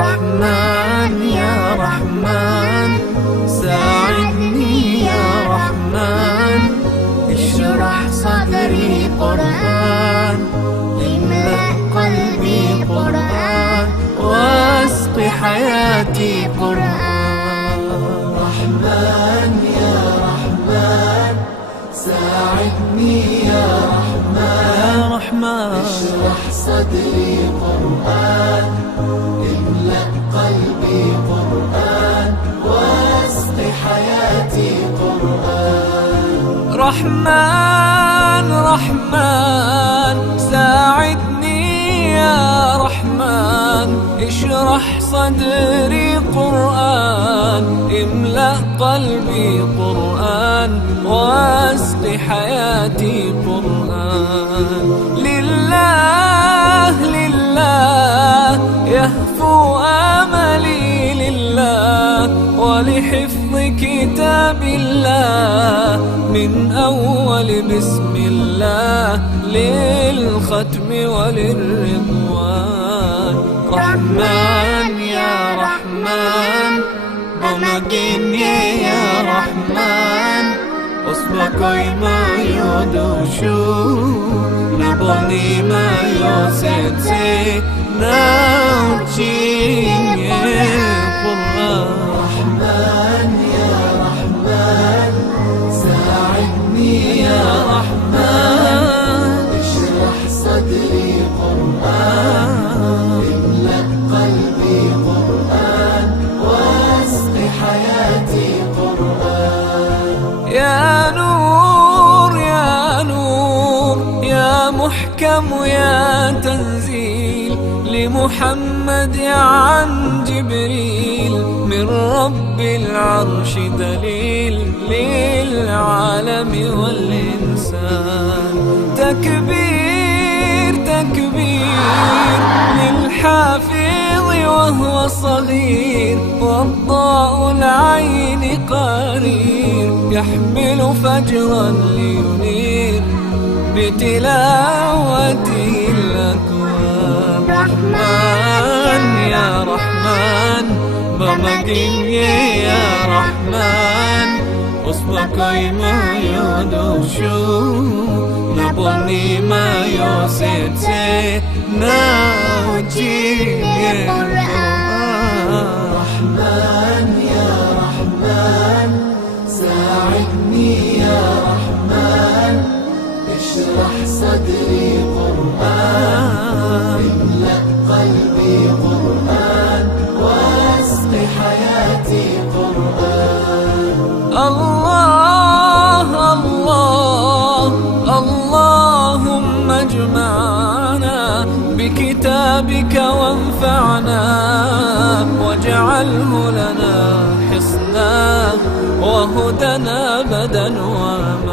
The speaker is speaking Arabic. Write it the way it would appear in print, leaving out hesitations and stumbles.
رحمن يا رحمن ساعدني يا رحمن، اشرح صدري قرآن، املأ قلبي قرآن، واسق حياتي قرآن. رحمن يا رحمن ساعدني يا رحمن، اشرح صدري قرآن، املأ قلبي قرآن، واسق حياتي قرآن. رحمن رحمن ساعدني يا رحمن، اشرح صدري قرآن، املأ قلبي قرآن، واسق حياتي قرآن. لله لله يهفو آملي لله، ولحفظ كتاب الله من أول بسم الله للختم وللرضوان. رحمن يا رحمن بمجيني يا رحمن، أصبحي ما يدوشو نبني ما يوسيتي ناوتشيني قرآن. رحمن يا رحمن ساعدني يا رحمن، اشرح صدري قرآن، املأ قلبي قرآن، واسق حياتي قرآن. يا نور يا نور يا محكم يا تنزيل لمحمد عن جبريل، من رب العرش دليل للعالم والإنسان. تكبير تكبير للحافظ وهو صغير، والضاء العين قرير، يحمل فجرا لينير بتلاوته الأكوان. رحمن يا رحمن بمجيني يا رحمن، أصبحي ما يدوشو نبني ما يوسيتي ناوتشيني قرآن. رحمن يا رحمن ساعدني يا رحمن، اشرح صدري قرآن، املأ قلبي قرآن، واسق حياتي قرآن. الله الله اللهم اجمعنا بكتابك وانفعنا، واجعله لنا حصنا وهدنا أبدا وأمانا.